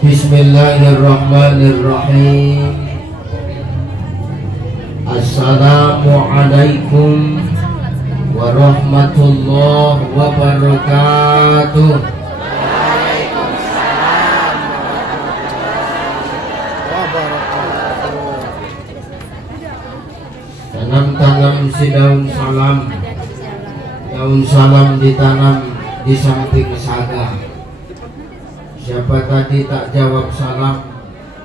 Bismillahirrahmanirrahim. Assalamualaikum warahmatullahi wabarakatuh. Waalaikumsalam wabarakatuh. Tanam-tanam si daun salam. Daun salam ditanam di samping saga. Siapa tadi tak jawab salam,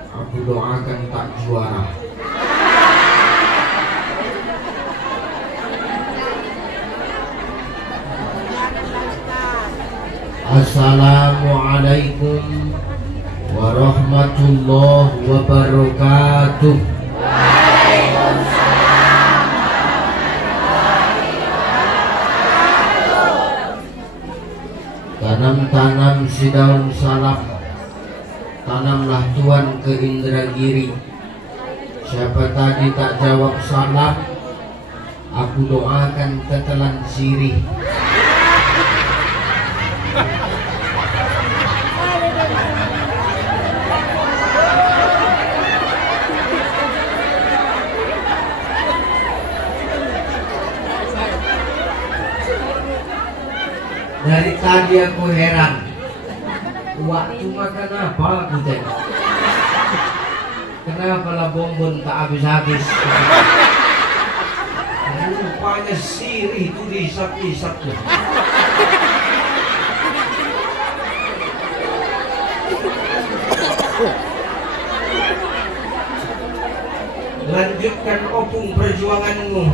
aku doakan tak juara. Assalamualaikum warahmatullahi wabarakatuh. Tanam-tanam si daun salam, tanamlah Tuhan ke Indragiri. Siapa tadi tak jawab salam, aku doakan tetelan sirih. Dari tadi aku heran, waktu makan apa aku tengok. Kenapa lah bonbon tak habis-habis? Rupanya sirih itu diisap-isap tuh. Lanjutkan opung perjuanganmu.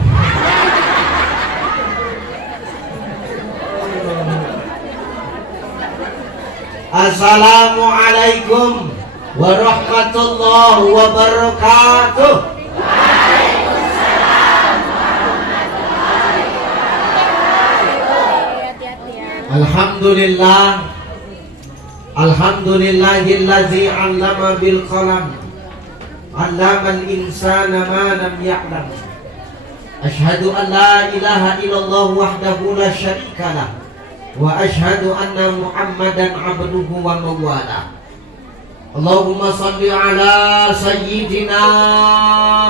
Assalamualaikum warahmatullahi wabarakatuh. Alhamdulillah. Alhamdulillahillazi 'allama bil qalam. 'Allamal insana ma lam ya'lam. Asyhadu an la ilaha illallah wahdahu la syarika lah. Wa ashhadu anna Muhammadan abduhu wa mawala. Allahumma salli ala sayyidina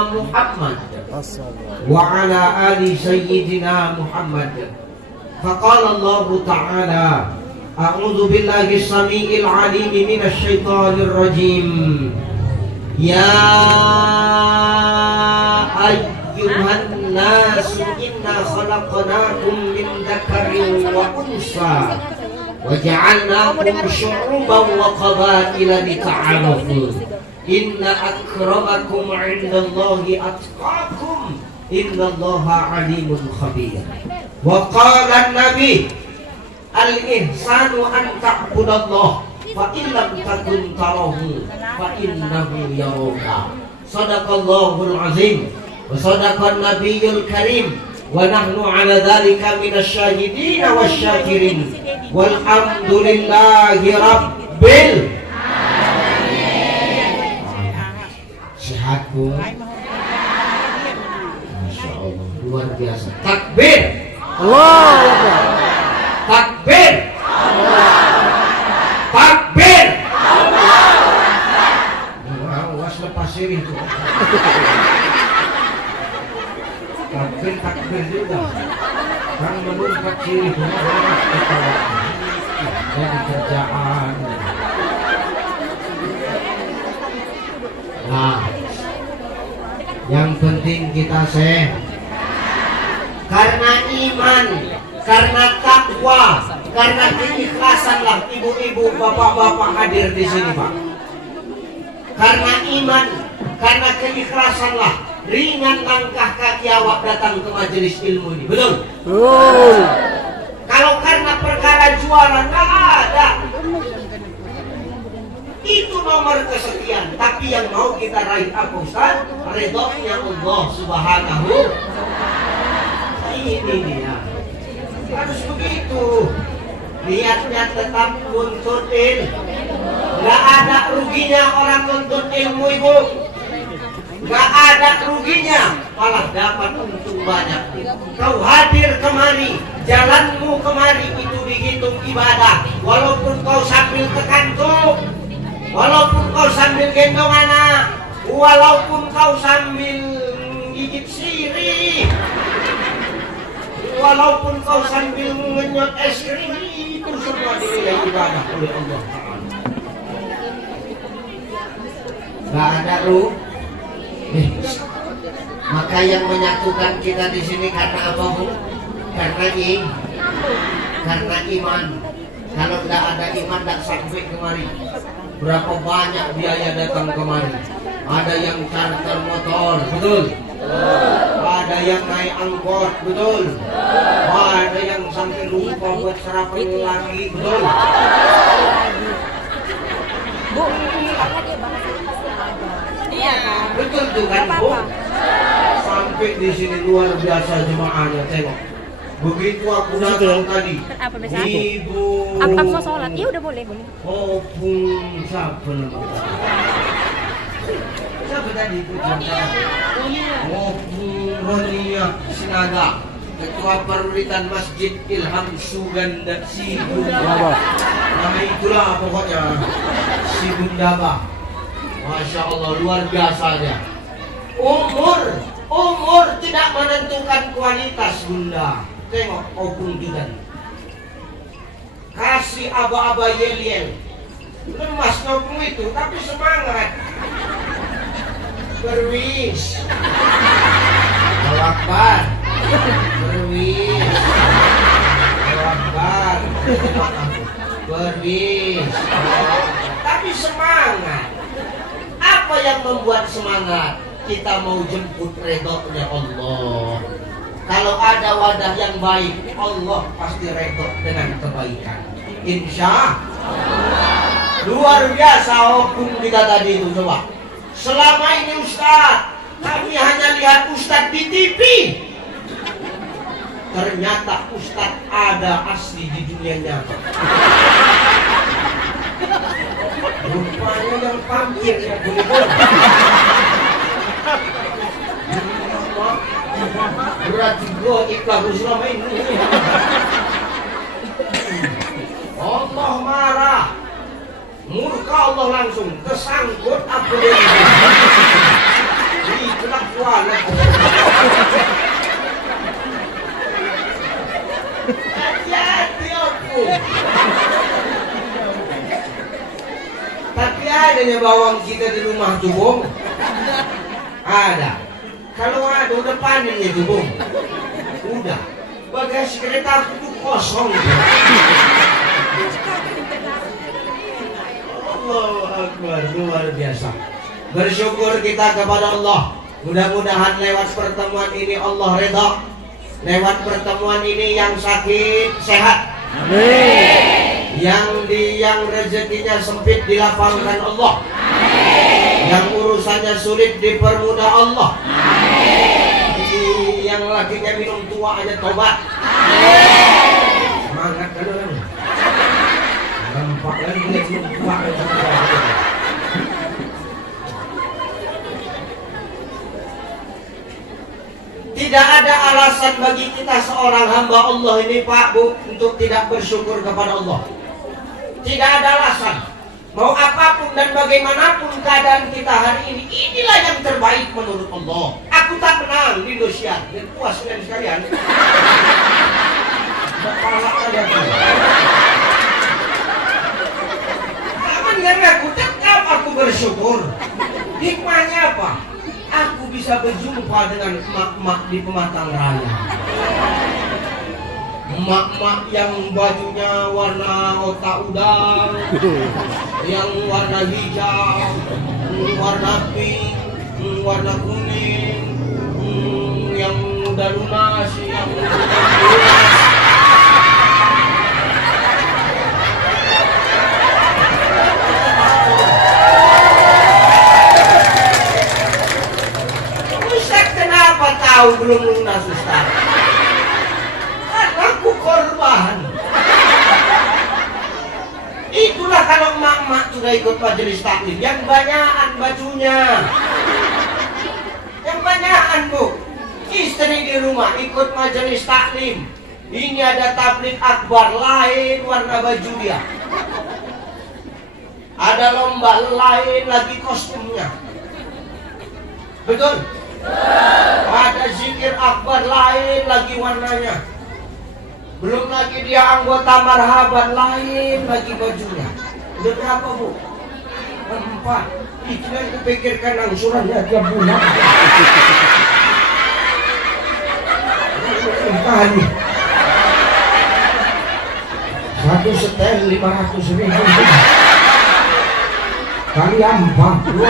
Muhammad wa ala ali sayyidina Muhammad. Faqala Allah ta'ala, a'udzu billahi as-sami'il 'alim minasy syaithanir rajim. Ya ayyuhan nas inna khalaqnakum min dzakarin wa unsa wa ja'alnakum syu'uban wa qabaila lita'arafu inna akramakum 'indallahi atqakum innallaha 'alimun khabir. Wa qala an-nabi al-ihsanu an ta'budallah fa in lam takun tarahu fa innahu yaraka. Shadaqallahul azim wa sadaqan nabiyyul karim wa nahnu ala dhalika minasy syahidin wasyakirin walhamdulillahi rabbil alamin. Sehat Bu? Masya Allah, luar biasa. Takbir, Allahu Akbar. takbir, takbir. Awas lepas sirih itu. Takbir juga. Kan melompat sirih itu. Jadi kerjaan. Nah, yang penting kita sehat. Karena iman, karena takwa, karena keikhlasanlah ibu-ibu, bapak-bapak hadir di sini, Pak. Karena iman, karena keikhlasanlah ringan langkah kaki awak datang ke majelis ilmu ini. Betul? Betul. Kalau karena perkara jualan, nggak ada. Itu nomor kesekian. Tapi yang mau kita raih apa Ustaz? Ridhonya Allah Subhanahu. Ini dia. Harus begitu. Niatnya tetap nuntut ilmu. Gak ada ruginya orang nuntut ilmu, Ibu. Gak ada ruginya, malah dapat untung banyak. Kau hadir kemari, jalanmu kemari itu dihitung ibadah. Walaupun kau sambil ke kantor, Walaupun kau sambil gendong anak, walaupun kau sambil gigit sirih, walaupun kau sambil mengenyot es krim, itu semua dinilai ibadah oleh Allah. Gak ada ruh. Maka yang menyatukan kita di sini karena apa, Bu? Karena iman. Kalau tidak ada iman, tidak sampai kemari. Berapa banyak biaya datang kemari. Ada yang charter motor, betul? Ada yang naik angkot, betul? Ada yang sampai lupa buat sarapan lagi, betul? Bu, karena dia bahasanya pasti ada. Iya kan? Betul tuh kan, Bu? Sampai di sini luar biasa jemaahnya, tengok. Begitu aku datang tadi, Apa biasa? Ibu. Apa mau sholat? Iya udah boleh. Opung siapa namanya? Siapa tadi itu? Opung Ronia Sinaga, Ketua Peruritan Masjid Ilham Suganda si Bundaba. Nama itulah pokoknya si Bundaba. Masya Allah, luar biasa dia. Umur tidak menentukan kualitas, Bunda. Tengok Opung Judan, kasih aba-aba yel-yel, lemas Opung itu tapi semangat. Berwis Alakbar, berwis Alakbar, berwis, tapi semangat. Apa yang membuat semangat? Kita mau jemput redhonya Allah. Kalau ada wadah yang baik, Allah pasti redho dengan kebaikan. Insya Allah. Luar biasa hukum kita tadi itu, coba. Selama ini Ustaz, kami hanya lihat Ustaz di TV. Ternyata Ustaz ada asli di dunia nyata. Rupanya yang pampir yang boleh. Berarti gue ikhlas selama ini. Allah marah, murka Allah langsung kesangkut apa dia. Itulah kuala. Hati-hati aku. Tapi adanya bawang kita di rumah Jubung. Ada. Kalau ada udah panen ya Jubung. Udah. Bagasi kereta aku tuh kosong. Allahu Akbar, luar biasa. Bersyukur kita kepada Allah. Mudah-mudahan lewat pertemuan ini Allah redha. Lewat pertemuan ini yang sakit sehat. Amin. Yang rezekinya sempit dilapangkan Allah. Yang urusannya sulit dipermudah Allah. Yang lakinya minum tua aja tobat. Semangat kan? Nampak lagi dia minum tua aja. Tidak ada alasan bagi kita seorang hamba Allah ini, Pak Bu, untuk tidak bersyukur kepada Allah. Tidak ada alasan. Mau apapun dan bagaimanapun keadaan kita hari ini, inilah yang terbaik menurut Allah. Aku tak menang di Indonesia, dan puas dan sekalian. Kepala kalian. Aman yang aku tetap aku bersyukur. Hikmahnya apa? Aku bisa berjumpa dengan emak-emak di Pematang Raya. Emak-emak yang bajunya warna otak udang, yang warna hijau, warna pink, warna kuning, yang udah lunas, yang udah lunas. Ustaz kenapa tahu belum lunas Ustaz? Aku korban. Itulah kalau emak-emak sudah ikut majelis taklim, yang banyakan bajunya, yang banyakan Bu. Istri di rumah ikut majelis taklim, ini ada tablik akbar lain warna baju dia. Ada lomba lain lagi kostumnya. Betul? Ada zikir akbar lain lagi warnanya. Belum lagi dia anggota marhaban lain lagi bajunya. Udah berapa bu? 4. Itu yang kupikirkan angsurannya tiap bulan. Kali 1 setel 500.000 kali 4 2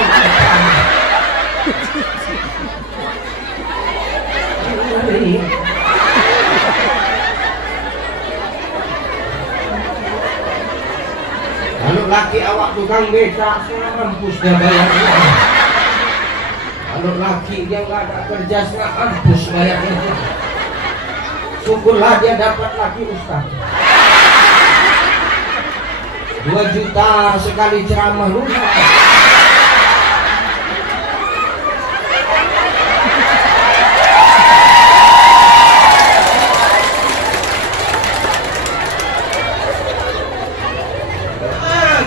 kalau laki awak tukang beca mampus dia bayarnya. Kalau laki dia nggak ada kerja mampus bayarnya. Syukurlah dia dapat laki ustaz. 2 juta sekali ceramah lunas.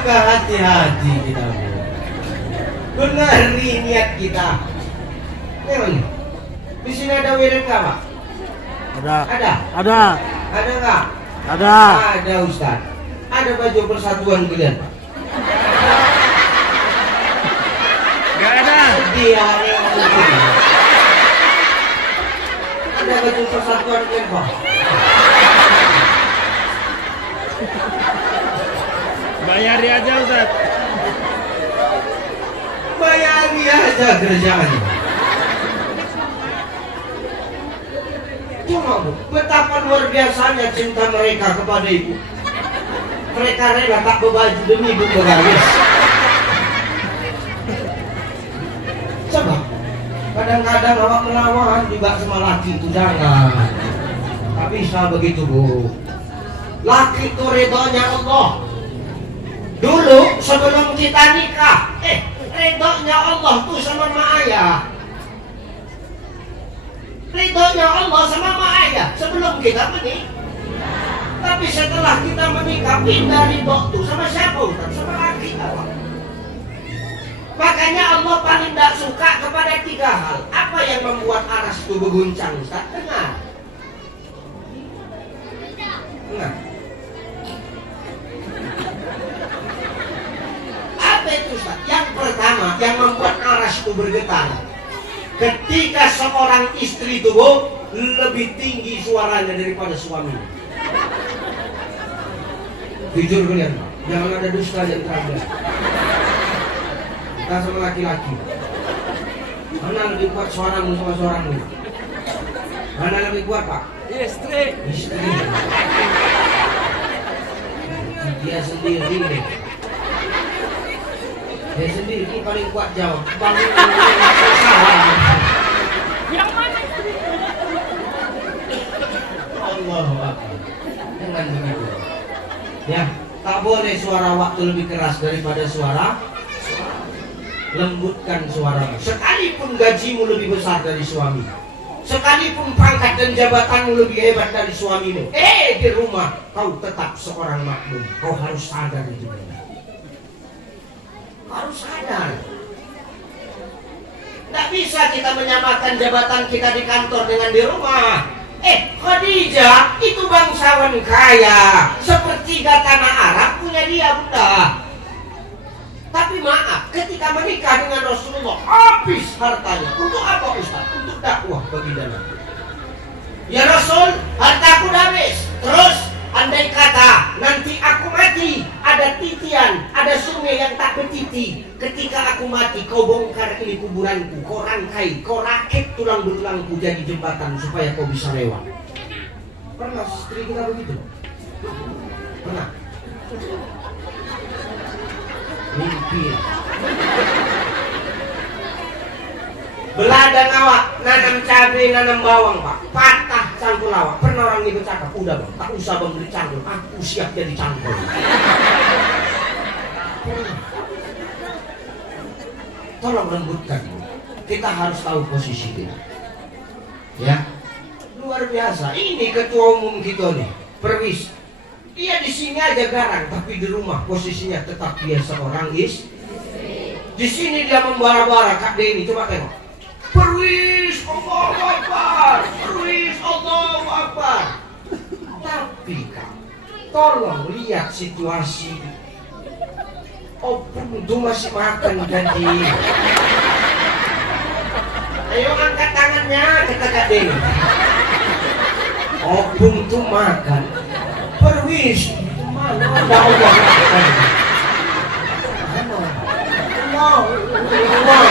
Maka hati-hati kita. Benari niat kita. Memang di sini ada wirid nggak Pak? Ada. Ada. Ada. Ada nggak? Ada. Ada Ustaz. Ada baju persatuan kalian Pak? Gak ada. Dia yang ada baju persatuan kalian Pak? Bayari aja Ustaz. Bayari aja kerjaannya. Cuma Bu, betapa luar biasanya cinta mereka kepada ibu. Mereka rela tak berbaju demi ibu bergaris. Coba, kadang-kadang awak melawan juga sama laki itu jangan. Tak bisa begitu Bu. Laki itu ridhonya Allah. Dulu sebelum kita nikah, ridhonya Allah tuh sama mak ayah. Ridhonya Allah sama mak ayah sebelum kita menikah. Tapi setelah kita menikah, pindah ridho tuh sama siapa Ustaz? Sama laki awak. Makanya Allah paling tidak suka kepada 3 hal. Apa yang membuat aras itu berguncang Ustaz? Dengar. Dengar. Apa itu Ustaz? Yang pertama yang membuat aras itu bergetar, ketika seorang istri itu Bu, lebih tinggi suaranya daripada suaminya. Jujur kalian Pak, jangan ada dusta dan terangga. Kita sama laki-laki, mana lebih kuat suaramu sama suaramu? Mana lebih kuat Pak? Istri. Istri. Dia sendiri nih. Dia sendiri paling kuat jawab. Yang mana istri? Allahu Akbar. Dengan begitu, ya tak boleh suara waktu lebih keras daripada suara. Lembutkan suaramu. Sekalipun gajimu lebih besar dari suami, sekalipun pangkat dan jabatanmu lebih hebat dari suamimu, di rumah kau tetap seorang makmum. Kau harus sadar itu. Harus sadar. Tidak bisa kita menyamakan jabatan kita di kantor dengan di rumah. Khadijah itu bangsawan kaya, sepertiga tanah Arab punya dia Bunda. Tapi maaf, ketika menikah dengan Rasulullah habis hartanya. Untuk apa Ustaz? Untuk dakwah bagi dana. Ya Rasul, hartaku udah habis. Terus andai kata nanti aku mati, ada titian, ada sungai yang tak bertiti. Ketika aku mati, kau bongkar ini kuburanku, kau rangkai, kau rakit tulang belulangku jadi jembatan supaya kau bisa lewat. Pernah istri kita begitu? Pernah? Mimpi. Beladang awak, nanam cabai, nanam bawang Pak, patah cangkul awak. Pernah orang ini bercakap, udah Bang, tak usah Bang beli cangkul, aku siap jadi cangkul. Tolong lembutkan, kita harus tahu posisi kita. Ya, luar biasa. Ini ketua umum kita nih, Perwis. Dia di sini aja garang, tapi di rumah posisinya tetap dia seorang istri. Di sini dia membara-bara Kak Denny, coba tengok. Perwis Allahu Akbar, perwis Allahu Akbar. Tapi Kak, tolong lihat situasi. Opung itu masih makan jadi. Ayo angkat tangannya, kata Kak Denny. Opung itu makan. Perwis, mana ada Allah makan? Allah.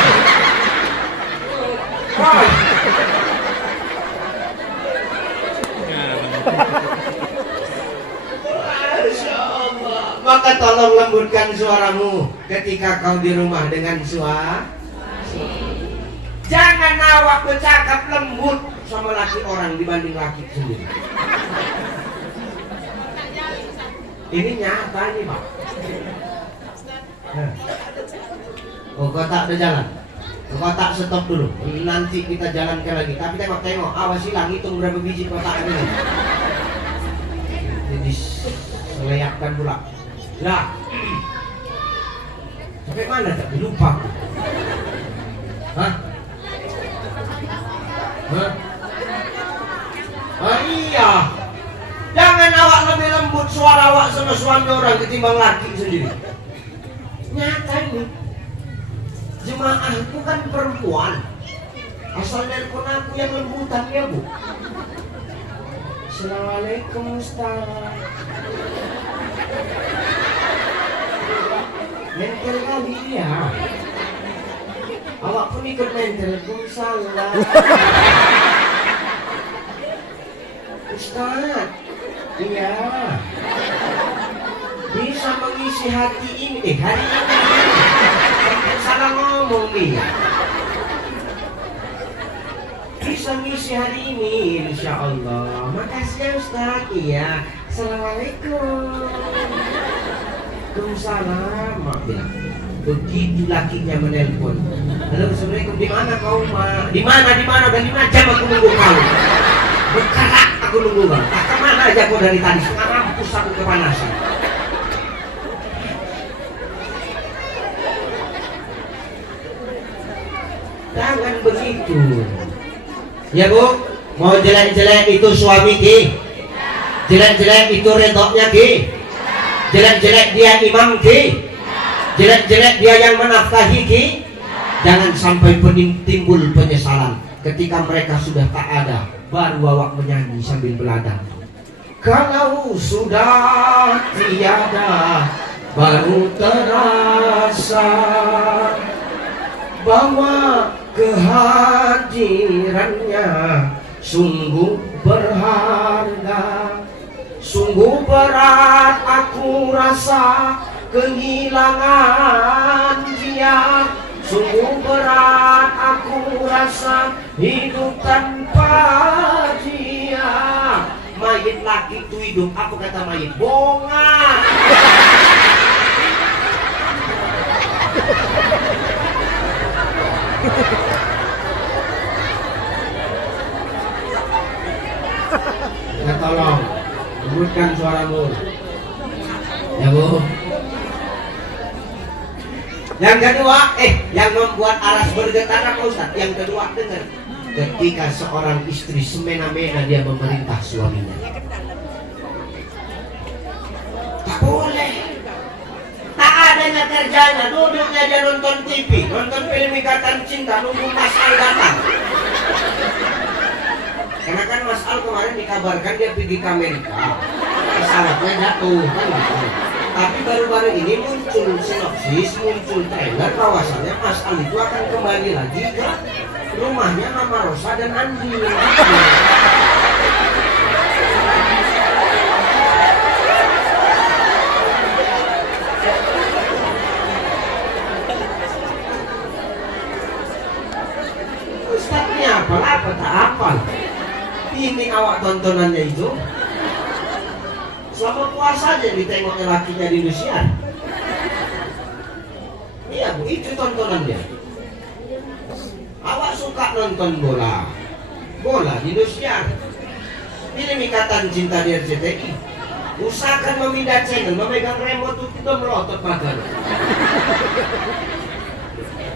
Hai. Masya Allah. Maka tolong lembutkan suaramu ketika kau di rumah dengan suami. Jangan awak bercakap lembut sama laki orang dibanding laki sendiri. Ini nyata nih Pak. Oh kotak udah jalan. Kotak stop dulu. Nanti kita jalankan lagi. Tapi tengok, awas hilang, hitung berapa biji kotak ini. Jadi seleyapkan pula. Lah. Sampai mana tapi lupa. Hah? Ah iya. Jangan awak lebih lembut suara awak sama suami orang ketimbang laki sendiri. Nyata ini. Jemaahku kan perempuan. Asal nelpon aku yang lembutan ya Bu. Assalamualaikum Ustaz. Mental kali ya. Awak pun ikut mental. Waalaikumsalam. Ustaz. Iya. Bisa mengisi hati ini. Hari ini. Salah ngomong nih. Bisa mengisi hari ini, insya Allah. Makasih ya Ustaz. Iya. Assalamualaikum. Waalaikumsalam. Maaf ya. Begitu lakinya menelpon. Halo, Assalamualaikum. Di mana kau Ma? Di mana? Udah 5 jam aku nunggu kau. Bergerak aku nunggu kau. Tak kemana aja kau dari tadi. Setengah mampus aku kepanasan. Jangan begitu. Ya Bu, mau jelek-jelek itu suami ki? Jelek-jelek itu redoknya ki? Jelek-jelek dia imam ki? Jelek-jelek dia yang menafkahi ki? Jangan sampai timbul penyesalan ketika mereka sudah tak ada, baru awak menyanyi sambil beladang. Kalau sudah tiada, baru terasa bahwa kehadirannya sungguh berharga. Sungguh berat aku rasa kehilangan dia. Sungguh berat aku rasa hidup tanpa dia. Mayit laki itu hidup, apa kata mayit? Bonga. Ya tolong, lembutkan suaramu. Ya Bu. Yang kedua, yang membuat aras bergetar apa Ustaz? Yang kedua, dengar. Ketika seorang istri semena-mena dia memerintah suaminya. Tak boleh. Tak adanya kerjanya, duduknya aja nonton TV, nonton film Ikatan Cinta, nunggu Mas Al datang. Karena kan Mas Al kemarin dikabarkan dia pergi ke Amerika, pesawatnya jatuh kan gitu. Tapi baru-baru ini muncul sinopsis, muncul trailer bahwasannya Mas Al itu akan kembali lagi ke rumahnya Mama Rosa dan Andi. Ustaznya apa tak apal. Ini awak tontonannya itu. Selama puasa aja ditengoknya lakinya di Indosiar. Iya Bu, itu tontonannya. Awak suka nonton bola di Indosiar. Ini Ikatan Cinta di RCTI. Usahakan memindah channel, memegang remote itu udah melotot badan.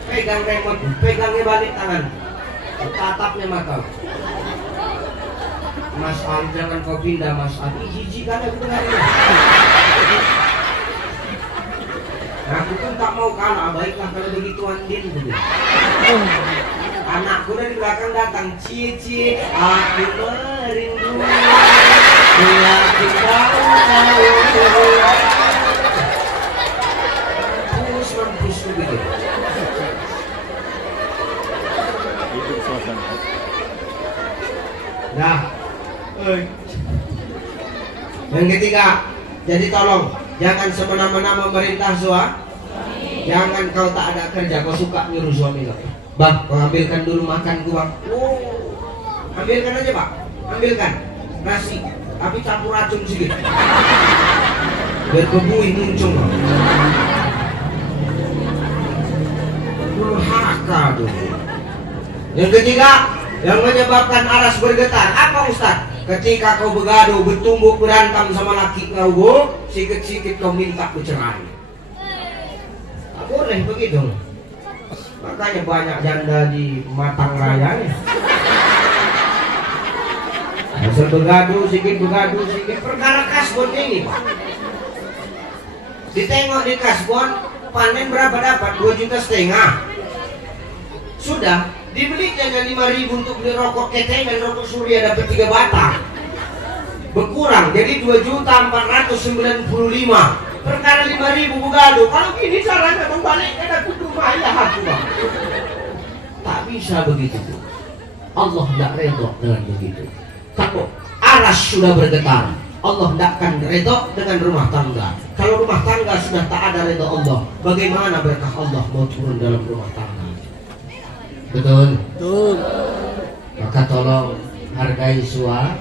Pegang remote, pegangnya balik tangan. Tatapnya mata. Mas Ali jangan kau pindah Mas Ali, jijik kan aku dengar ini. Aku pun tak mau kalah, baiklah kalau begitu Andin gitu. Anakku dari belakang datang, cie, aku merindu. Bila kita tahu, mampus begitu. Itu suasana. Nah, yang ketiga, jadi tolong jangan semena-mena memerintah suami. Jangan kau tak ada kerja, kau suka nyuruh suami kau. Bang, kau ambilkan dulu makan gua. Ambilkan aja Pak, ambilkan nasi, tapi campur racun sedikit. Biar kebuih muncung. Durhaka tuh. Yang ketiga, yang menyebabkan aras bergetar apa Ustaz? Ketika kau begaduh, bertumbuk berantem sama laki kau, sikit-sikit kau minta bercerai. Tak boleh begitu. Makanya banyak janda di Matang Raya nih. Asal begaduh sikit, perkara kasbon ini Pak. Ditengok di kasbon, panen berapa dapat? 2,5 juta. Sudah dibeli hanya 5.000 untuk beli rokok ketengan, rokok surya dapat 3 batang. Berkurang jadi 2.495.000. Perkara 5.000 begaduh. Kalau gini caranya membalikkan aku rumah ya aku Bang. Tak bisa begitu. Allah tidak redha dengan begitu. Kalau aras sudah bergetar, Allah tidak akan redha dengan rumah tangga. Kalau rumah tangga sudah tak ada redha Allah, bagaimana berkah Allah mau turun dalam rumah tangga? Betul? Betul. Maka tolong hargai suami.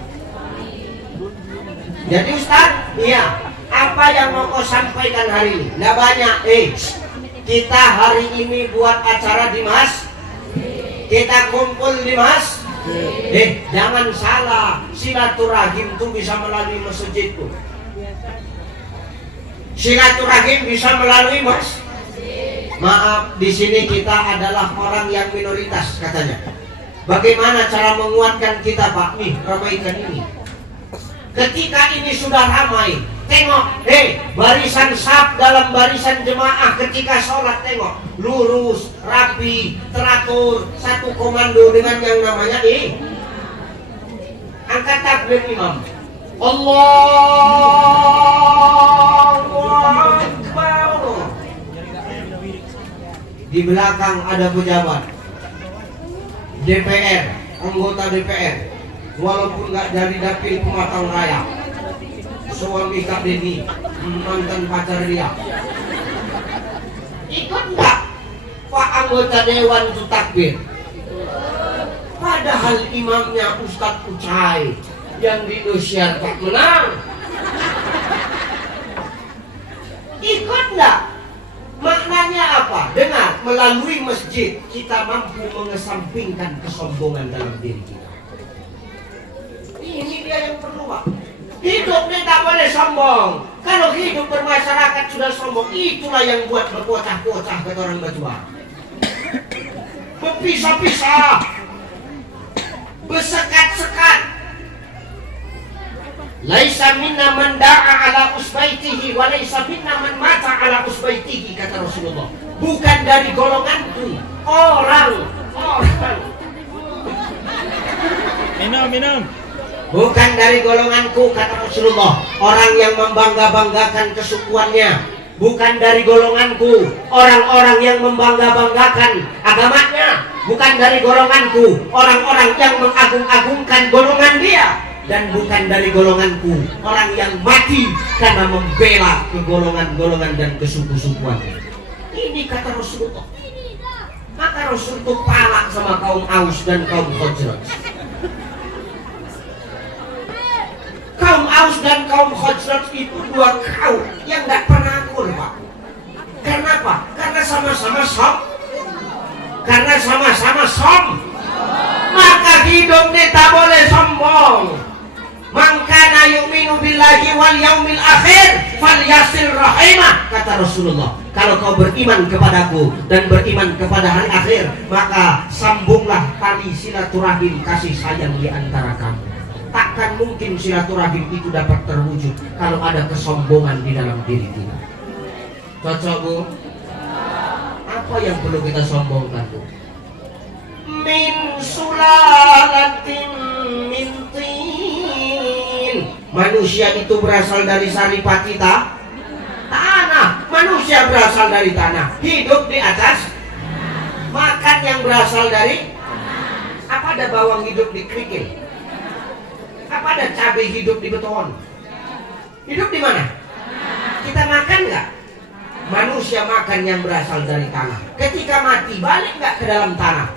Jadi Ustaz, iya. Apa yang mau kau sampaikan hari ini? Nggak banyak. Kita hari ini buat acara di Mas. Kita kumpul di Mas. Jangan salah. Silaturahim itu bisa melalui masjidku. Silaturahim bisa melalui Mas. Maaf, di sini kita adalah orang yang minoritas katanya. Bagaimana cara menguatkan kita Pak? Nih, ramaikan ini. Ketika ini sudah ramai, tengok, barisan saf dalam barisan jemaah ketika sholat, tengok, lurus, rapi, teratur, satu komando dengan yang namanya angkat takbir imam. Allahu Akbar. Di belakang ada pejabat DPR, anggota DPR, walaupun nggak dari dapil Pematang Raya, suami Kak Denny, mantan pacar dia, ikut nggak Pak anggota dewan itu takbir? Padahal imamnya Ustadz Ucai yang di Indosiar tak menang. Ikut nggak? Maknanya apa? Dengar, melalui masjid kita mampu mengesampingkan kesombongan dalam diri kita. Ini dia yang perlu Pak. Hidup ini tak boleh sombong. Kalau hidup bermasyarakat sudah sombong, itulah yang buat berpocah-pocah kata orang Batuang. Berpisah-pisah, bersekat-sekat. Laisa minna man da'a ala usbaitihi wa laisa minna man mata ala usbaitihi kata Rasulullah. Bukan dari golonganku orang. Minum. Bukan dari golonganku kata Rasulullah, orang yang membangga-banggakan kesukuannya. Bukan dari golonganku orang-orang yang membangga-banggakan agamanya. Bukan dari golonganku orang-orang yang mengagung-agungkan golongan dia. Dan bukan dari golonganku orang yang mati karena membela kegolongan-golongan dan kesuku-sukuan. Ini kata Rasulullah. Maka Rasul itu palak sama kaum Aus dan kaum Khazraj. Kaum Aus dan kaum Khazraj itu dua kaum yang gak pernah akur Pak. Kenapa? Karena sama-sama som. Maka hidup ini tak boleh sombong. Man kana yu'minu billahi wal yaumil akhir falyasil rahimah, kata Rasulullah. Kalau kau beriman kepadaku dan beriman kepada hari akhir, maka sambunglah tali silaturahim kasih sayang di antara kamu. Takkan mungkin silaturahim itu dapat terwujud kalau ada kesombongan di dalam diri kita. Cocok, Bu? Apa yang perlu kita sombongkan, Bu? Min sulalatin min tin. Manusia itu berasal dari saripati tanah. Manusia berasal dari tanah, hidup di atas, makan yang berasal dari apa? Ada bawang hidup di kerikil, apa ada cabai hidup di beton? Hidup di mana? Kita makan nggak? Manusia makan yang berasal dari tanah. Ketika mati balik nggak ke dalam tanah?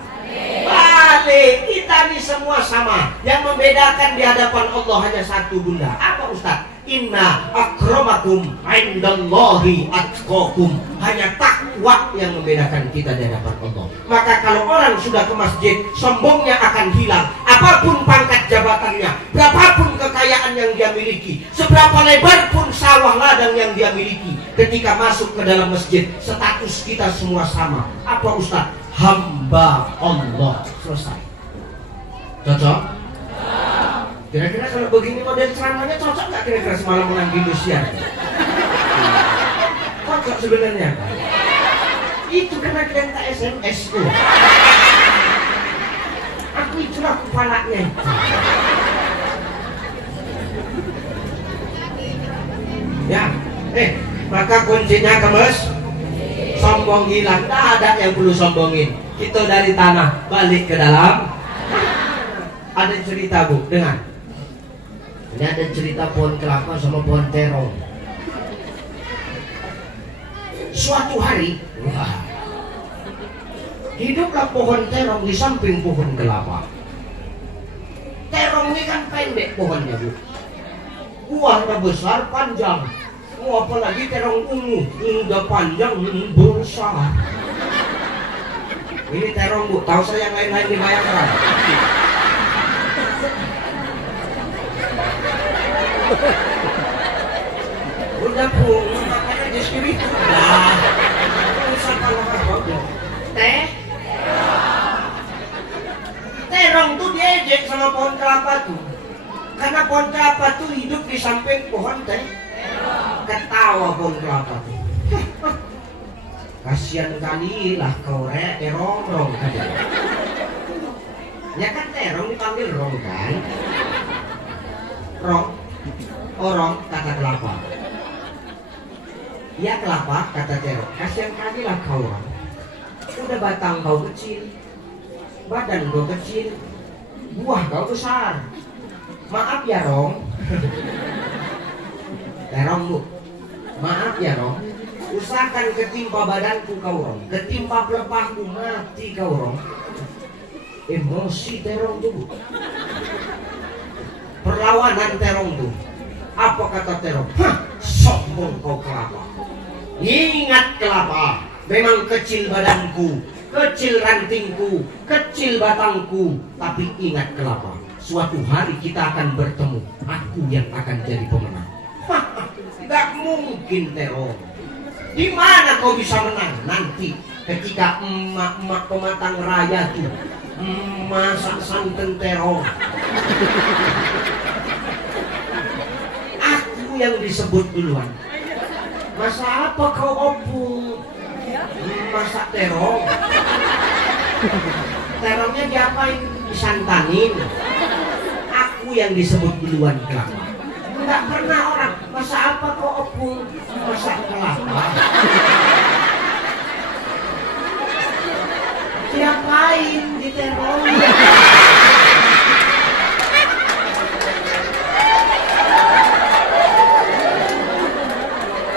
Balik. Kita ini semua sama. Yang membedakan di hadapan Allah hanya satu, Bunda. Apa, Ustaz? Inna akramakum indallahi atqakum. Hanya takwa yang membedakan kita di hadapan Allah. Maka kalau orang sudah ke masjid, sombongnya akan hilang. Apapun pangkat jabatannya, berapapun kekayaan yang dia miliki, seberapa lebar pun sawah ladang yang dia miliki, ketika masuk ke dalam masjid, status kita semua sama. Apa, Ustaz? Hamba Allah. Selesai. Cocok? Kira-kira kalau begini model ceramahnya cocok nggak kira-kira semalam mengambil Indosiar? Cocok sebenarnya. Itu karena kita minta SMS tuh. Aku itulah kepalanya. Ya, maka kuncinya kemes. Sombong hilang, tak ada yang perlu sombongin. Kita dari tanah balik ke dalam. Ada cerita, Bu, dengar. Ini ada cerita pohon kelapa sama pohon terong. Suatu hari, hiduplah pohon terong di samping pohon kelapa. Terong ini kan pendek pohonnya, Bu. Buahnya besar, panjang. Apalagi terong ungu, udah panjang, besar. Ini terong, Bu, tahu saya yang lain-lain dibayangkan. Udah, Bu, makanya justru itu. Nah, usah kalau apa, teh. Terong tuh diejek sama pohon kelapa tuh. Karena pohon kelapa tuh hidup di samping pohon teh. Ketawa pohon kelapa tuh. Kasihan kali lah kau terong aja. Ya kan terong dipanggil rong kan? Rong, orang kata kelapa. Ya kelapa kata terong. Kasihan kali lah kau orang. Udah batang kau kecil, badan kau kecil, buah kau besar. Maaf ya rong. Terong, Bu, maaf ya rong. Usahakan ketimpa badanku kau rong, ketimpa pelepahku mati kau rong. Emosi terong tuh, Bu. Perlawanan terong tuh. Apa kata terong? Hah, sombong kau kelapa. Ingat kelapa, memang kecil badanku, kecil rantingku, kecil batangku, tapi ingat kelapa, suatu hari kita akan bertemu. Aku yang akan jadi pemenang. Gak mungkin terong. Di mana kau bisa menang nanti ketika emak-emak pematang raya tuh masak santan terong? Aku yang disebut duluan. Masa apa kau opung masak terong? Terongnya diapain? Disantanin. Aku yang disebut duluan kelapa. Enggak pernah orang, masa apa kau opung masak kelapa? Diapain di terong?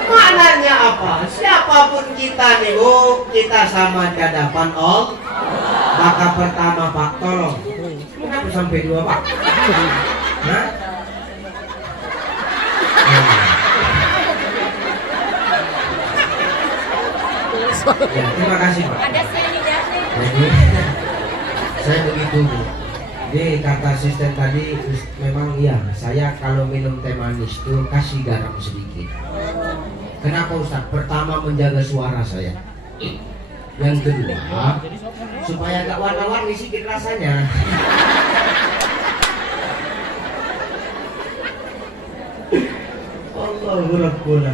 Maknanya apa? Siapapun kita nih, Bu, kita sama di hadapan Allah. Maka pertama, Pak, tolong. Kenapa sampai dua, Pak? Hah? Ya, terima kasih, Pak. Ada sianidase. Jadi, saya begitu, Bu. Jadi kata asisten tadi memang iya, saya kalau minum teh manis tuh kasih garam sedikit. Kenapa Ustaz? Pertama menjaga suara saya. Yang kedua supaya agak warna-warni sedikit rasanya. Allahu Akbar.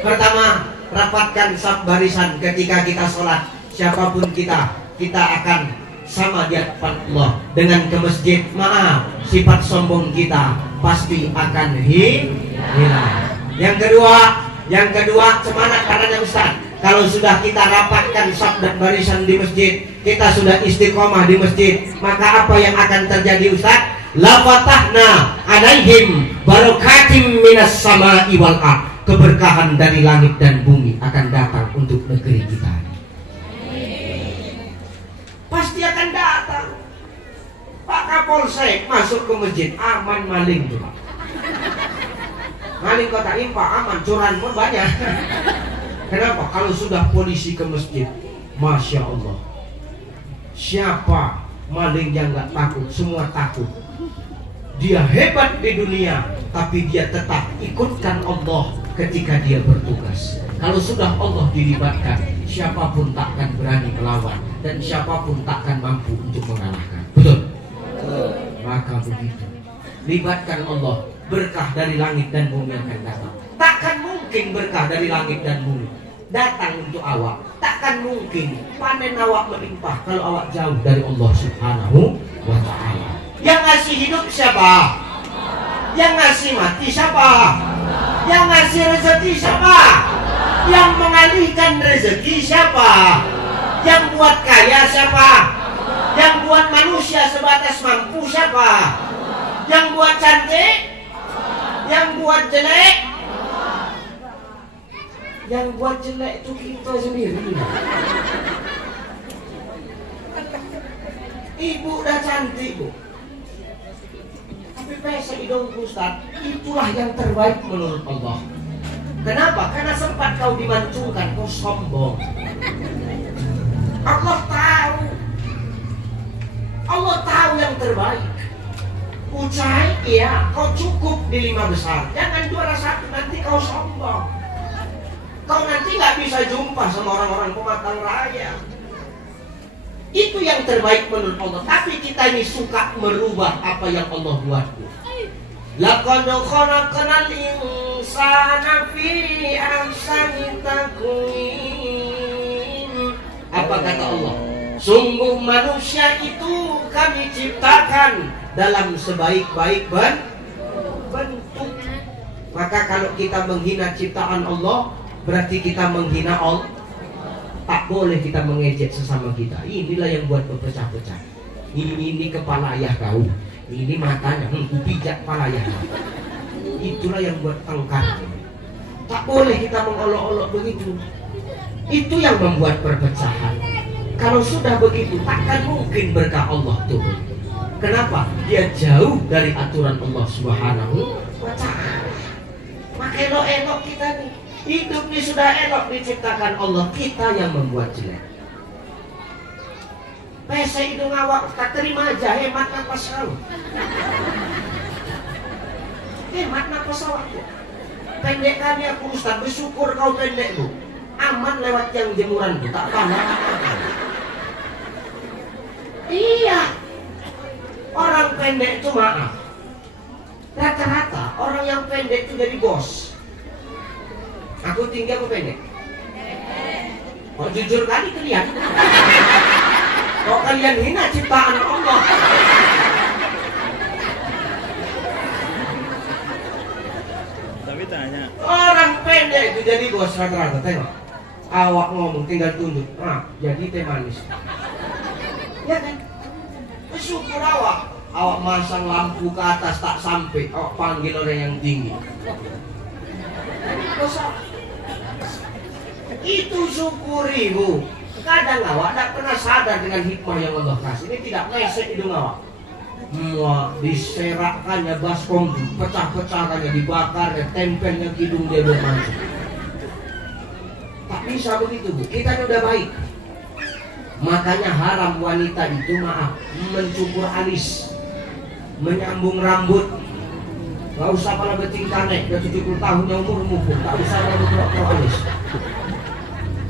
Pertama, rapatkan saf barisan ketika kita sholat. Siapapun kita akan sama di hadapan Allah dengan ke masjid. Maaf, sifat sombong kita pasti akan hilang. Yang kedua semangat karena Ustaz. Kalau sudah kita rapatkan saf dan barisan di masjid, kita sudah istiqomah di masjid, maka apa yang akan terjadi Ustaz? La fatahna alaihim barakatim minas sama'i wal ardh. Keberkahan dari langit dan bumi akan datang untuk negeri kita. Pasti akan datang. Pak Kapolsek masuk ke masjid, aman maling tuh. Maling kota Impa aman, curan pun banyak. Kenapa? Kalau sudah polisi ke masjid, Masya Allah, siapa maling yang gak takut? Semua takut. Dia hebat di dunia, tapi dia tetap ikutkan Allah ketika dia bertugas. Kalau sudah Allah dilibatkan, siapapun takkan berani melawan, dan siapapun takkan mampu untuk mengalahkan. Betul? Maka begitu, libatkan Allah, berkah dari langit dan bumi akan datang. Takkan mungkin berkah dari langit dan bumi datang untuk awak. Takkan mungkin panen awak melimpah kalau awak jauh dari Allah Subhanahu wa ta'ala. Yang ngasih hidup siapa? Yang ngasih mati siapa? Yang ngasih rezeki siapa? Yang mengalihkan rezeki siapa? Yang buat kaya siapa? Yang buat manusia sebatas mampu siapa? Yang buat cantik? Yang buat jelek? Yang buat jelek itu kita sendiri. Ibu udah cantik, Bu, tapi pesek hidung Ustaz, itulah yang terbaik menurut Allah. Kenapa? Karena sempat kau dimancungkan, kau sombong. Allah tahu yang terbaik. Ucai, iya, kau cukup di 5 besar. Jangan juara 1, nanti kau sombong. Kau nanti gak bisa jumpa sama orang-orang pematang raya. Itu yang terbaik menurut Allah. Tapi kita ini suka merubah apa yang Allah buat. Laqad khalaqnal insana fi ahsani taqwim. Apa kata Allah? Sungguh manusia itu kami ciptakan dalam sebaik-baik bentuk. Maka kalau kita menghina ciptaan Allah, berarti kita menghina Allah. Tak boleh kita mengejek sesama kita. Inilah yang buat berpecah-pecah. Ini kepala ayah kau, ini matanya, pijak kepala ayah kau. Itulah yang buat tengkar. Tak boleh kita mengolok-olok begitu. Itu yang membuat perpecahan. Kalau sudah begitu, takkan mungkin berkah Allah turun. Kenapa? Dia jauh dari aturan Allah Subhanahu wa ta'ala. Maka elok-elok kita nih. Hidup ini sudah elok diciptakan Allah, kita yang membuat jelek. Pesek hidung awak, tak terima aja, hemat napas kau. Hemat napas awak. Pendek kami aku Ustaz, bersyukur kau pendek Bu. Aman lewat yang jemuran Bu, tak apa. Iya. Orang pendek itu maaf. Rata-rata orang yang pendek itu jadi bos. Aku tinggi apa pendek? Oh jujur kali kalian. Kok kalian hina ciptaan Allah? Tapi tanya. Orang pendek itu jadi bos rata-rata. Tengok. Awak ngomong tinggal tunjuk. Nah, jadi teh manis. Ya kan? Bersyukur awak. Awak masang lampu ke atas tak sampai. Awak panggil orang yang tinggi. Itu syukuri Bu. Kadang awak tak pernah sadar dengan hikmah yang Allah kasih. Ini tidak ngesek hidung awak. Semua diserakkannya baskom, pecah-pecahkannya, dibakarnya, tempelnya hidung dia belum masuk. Tak bisa begitu Bu. Kita ini udah baik. Makanya haram wanita itu mencukur alis, menyambung rambut. Gak usah pada beting tanek, udah 70 tahun yang umur pun tak usah rambut pro alis.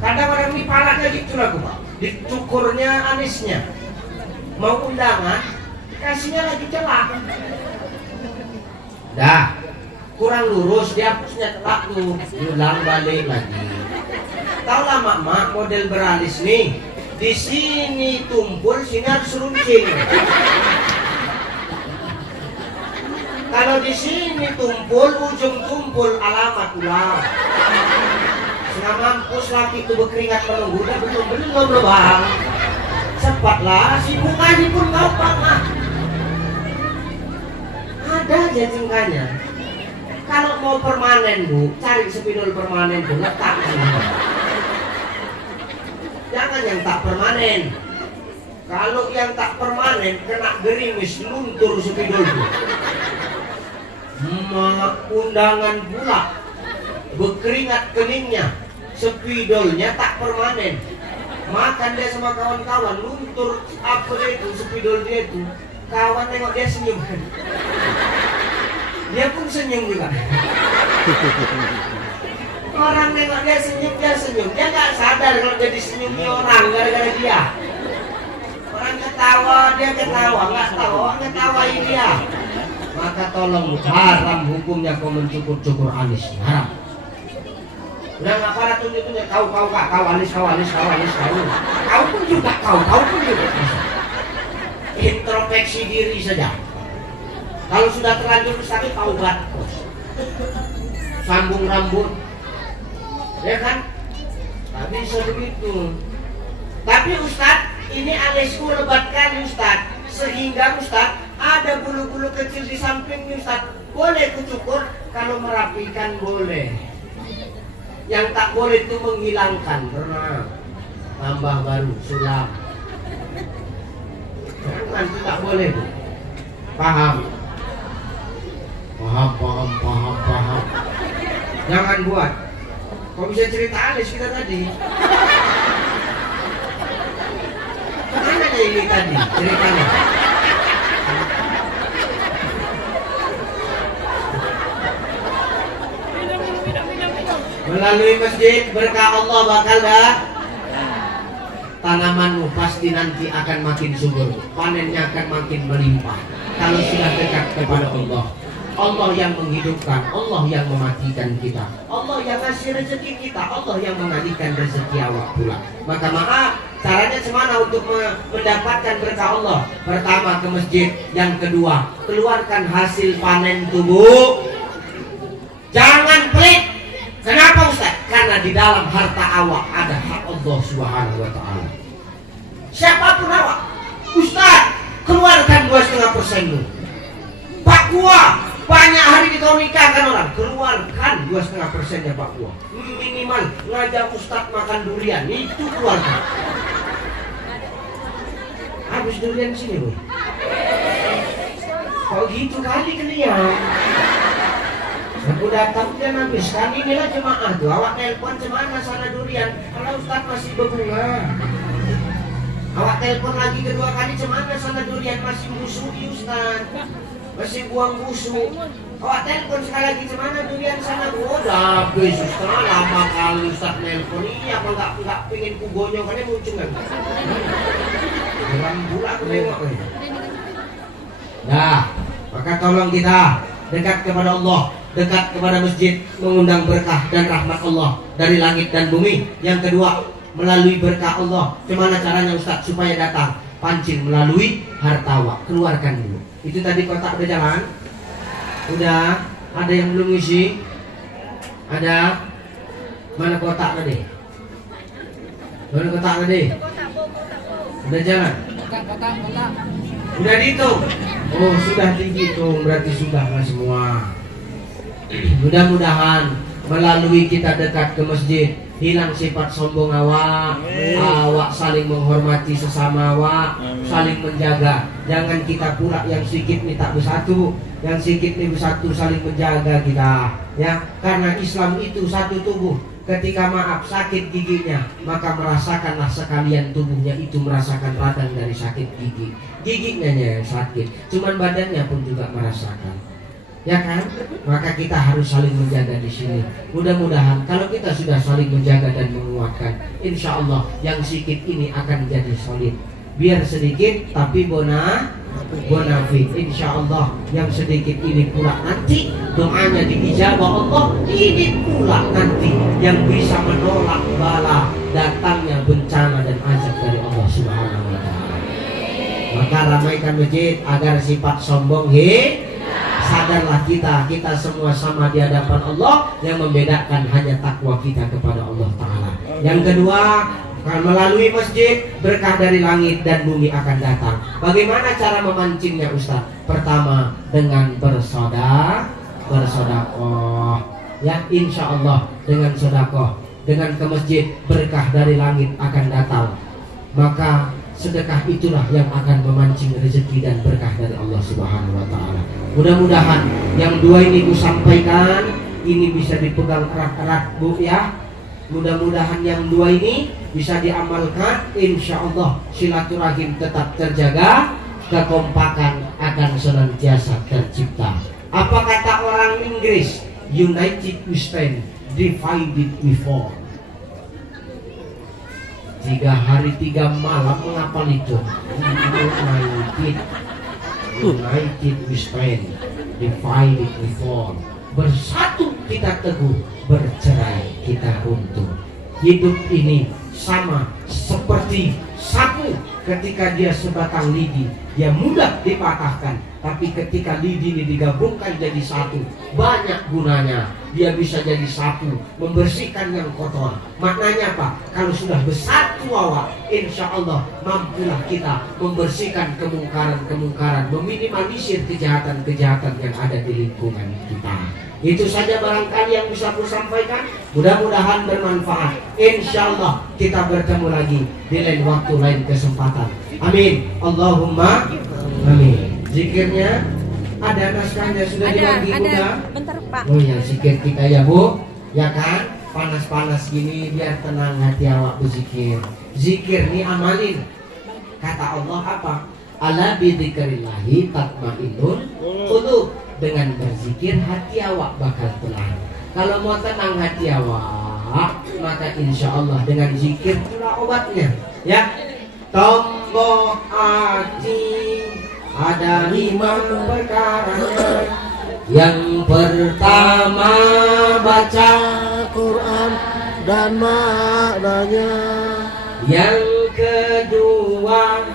Kadang orang ini palanya gitu lah Pak, dicukurnya alisnya. Mau undangan, kasihnya lagi celak. Dah, kurang lurus, dihapusnya telak tuh, diulang balik lagi. Tahu lah mak model beralis nih, di sini tumpul, sini harus runcing. Kalau di sini tumpul, ujung tumpul alamat ulang. Setengah mampus laki itu berkeringat menunggu, dan belum bang. Cepatlah, si mukanya pun gampang mah. Ada aja tingkahnya. Kalau mau permanen Bu, cari spidol permanen Bu, letak sini. Jangan yang tak permanen. Kalau yang tak permanen kena gerimis, luntur spidol Bu. Undangan pula, berkeringat keningnya, spidolnya tak permanen. Makan dia sama kawan-kawan, luntur apa dia itu, spidol dia itu. Kawan nengok dia senyum, dia pun senyum juga. Orang nengok dia senyum, dia nggak sadar kalau dia disenyumi orang gara-gara dia. Orang ketawa, dia ketawa, nggak tahu, ngetawain dia. Maka tolong, haram hukumnya kau mencukur-cukur alis, haram. Udah nggak pada tunjuk-tunjuk, kau alis. Kau pun juga. Introspeksi diri saja. Kalau sudah terlanjur sakit, taubat. Sambung rambut, ya kan? Tak bisa begitu. Tapi Ustadz, ini alisku lebat kali Ustadz, sehingga Ustadz ada bulu-bulu kecil di samping Ustadz. Boleh kucukur, kalau merapikan boleh. Yang tak boleh itu menghilangkan, pernah tambah baru sulap. Jangan, itu tak boleh Bu. Paham. Jangan buat. Kau bisa cerita alis kita tadi. Mana aja ini tadi ceritanya? Melalui masjid berkah Allah bakal dah. Tanamanmu pasti nanti akan makin subur, panennya akan makin melimpah. Kalau sudah dekat kepada Allah, Allah yang menghidupkan, Allah yang mematikan kita, Allah yang ngasih rezeki kita, Allah yang mengalihkan rezeki awak pula. Maka caranya semana untuk mendapatkan berkah Allah? Pertama ke masjid, yang kedua keluarkan hasil panen tubuh. Jangan pelit. Kenapa Ustaz? Karena di dalam harta awak ada hak Allah Subhanahu wa Ta'ala. Siapapun awak, Ustaz, keluarkan 2,5% lu. Pak Gua, banyak hari kau nikahkan orang, keluarkan 2,5%-nya Pak Gua. Minimal ngajak Ustaz makan durian, itu keluarkan. Habis durian sini Bu. Kau gitu kali kalian. Aku datang dan habis kan inilah jemaah tuh. Awak telepon cemana sana durian. Kalau Ustaz masih berbunga. Awak telepon lagi kedua kali cemana sana durian masih busuk Ustaz. Masih buang busuk. Awak telepon sekali lagi cemana durian sana. Udah habis Ustaz, lama kali Ustaz telepon. Iya apa enggak pengen kugonyo kan muncul kan. Bulan bulan aku nengok. Nah, maka tolong kita dekat kepada Allah, dekat kepada masjid, mengundang berkah dan rahmat Allah dari langit dan bumi. Yang kedua, melalui berkah Allah. Gimana caranya Ustaz supaya datang? Pancing melalui hartawa, keluarkan dulu. Itu tadi kotak udah jalan? Udah? Ada yang belum isi? Ada? Mana kotak tadi? Mana kotak tadi? Udah jalan? Udah dihitung? Oh sudah dihitung, berarti sudah lah semua. Mudah-mudahan melalui kita dekat ke masjid, hilang sifat sombong awak. Awak saling menghormati sesama awak, saling menjaga. Jangan kita pula yang sedikit nih tak bersatu, yang sedikit nih bersatu, saling menjaga kita. Ya, karena Islam itu satu tubuh. ketika maaf sakit giginya, maka merasakanlah sekalian tubuhnya itu merasakan radang dari sakit gigi. Giginya yang sakit, cuman badannya pun juga merasakan. Ya kan? Maka kita harus saling menjaga di sini. Mudah-mudahan kalau kita sudah saling menjaga dan menguatkan, insya Allah yang sedikit ini akan jadi solid. Biar sedikit tapi bonafit. Insya Allah yang sedikit ini pula nanti doanya diijabah Allah. Ini pula nanti yang bisa menolak bala datangnya bencana dan azab dari Allah Subhanahu wa Ta'ala. Maka ramaikan masjid agar sifat sombong sadarlah kita semua sama di hadapan Allah. Yang membedakan hanya takwa kita kepada Allah Ta'ala. Yang kedua, melalui masjid berkah dari langit dan bumi akan datang. Bagaimana cara memancingnya Ustaz? Pertama dengan bersodakoh. Ya, insya Allah dengan sodakoh, dengan ke masjid berkah dari langit akan datang. Maka sedekah itulah yang akan memancing rezeki dan berkah dari Allah Subhanahu wa Ta'ala. Mudah-mudahan yang dua ini ku sampaikan ini bisa dipegang erat-erat Bu ya. Mudah-mudahan yang dua ini bisa diamalkan. Insya Allah silaturahim tetap terjaga, kekompakan akan senantiasa tercipta. Apa kata orang Inggris? United we stand, divided we fall. 3 hari 3 malam menghafal itu. United we stand, divided we fall. Bersatu kita teguh, bercerai kita runtuh. Hidup ini sama seperti sapu. Ketika dia sebatang lidi, dia mudah dipatahkan. Tapi ketika lidi ini digabungkan jadi satu, banyak gunanya. Dia bisa jadi sapu, membersihkan yang kotor. Maknanya apa? Kalau sudah bersatu awak, insya Allah mampulah kita membersihkan kemungkaran-kemungkaran, meminimalisir kejahatan-kejahatan yang ada di lingkungan kita. Itu saja barangkali yang bisa aku sampaikan. Mudah-mudahan bermanfaat. Insya Allah kita bertemu lagi di lain waktu, lain kesempatan. Amin. Allahumma amin. Zikirnya ada naskahnya sudah dibagi Bunda. Bentar Pak. Oh ya, zikir kita ya Bu. Ya kan? Panas-panas gini biar tenang hati awak berzikir. Zikir nih amalin. Kata Allah apa? Ala bidzikrillahi tatmainnul qulub. Dengan berzikir hati awak bakal tenang. Kalau mau tenang hati awak, maka insya Allah dengan zikir itulah obatnya. Ya, tombok hati ada 5 perkaranya. Yang pertama baca Quran dan maknanya. Yang kedua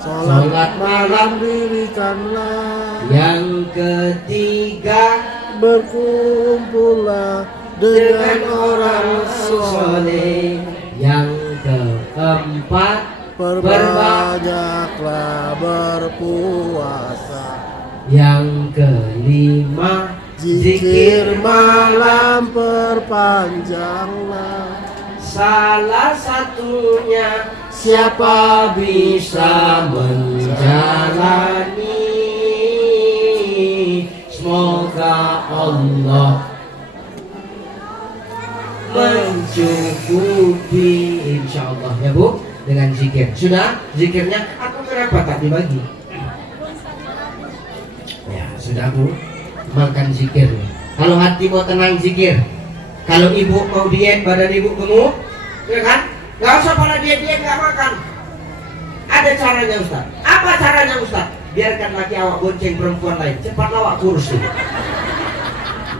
Salat malam dirikanlah. Yang ketiga berkumpullah dengan orang soleh. Yang keempat perbanyaklah berpuasa. Yang kelima Zikir malam perpanjanglah. Salah satunya siapa bisa menjalani. Semoga Allah mencukupi, insya Allah ya Bu, dengan zikir. Sudah zikirnya, aku kenapa tak dibagi? Ya sudah Bu, makan zikir. Kalau hati mau tenang zikir. Kalau ibu mau diet, badan ibu gemuk, ya kan? Gak usah pada diet-diet gak makan. Ada caranya Ustaz. Apa caranya Ustaz? Biarkan laki awak bonceng perempuan lain, cepat awak kurus tuh.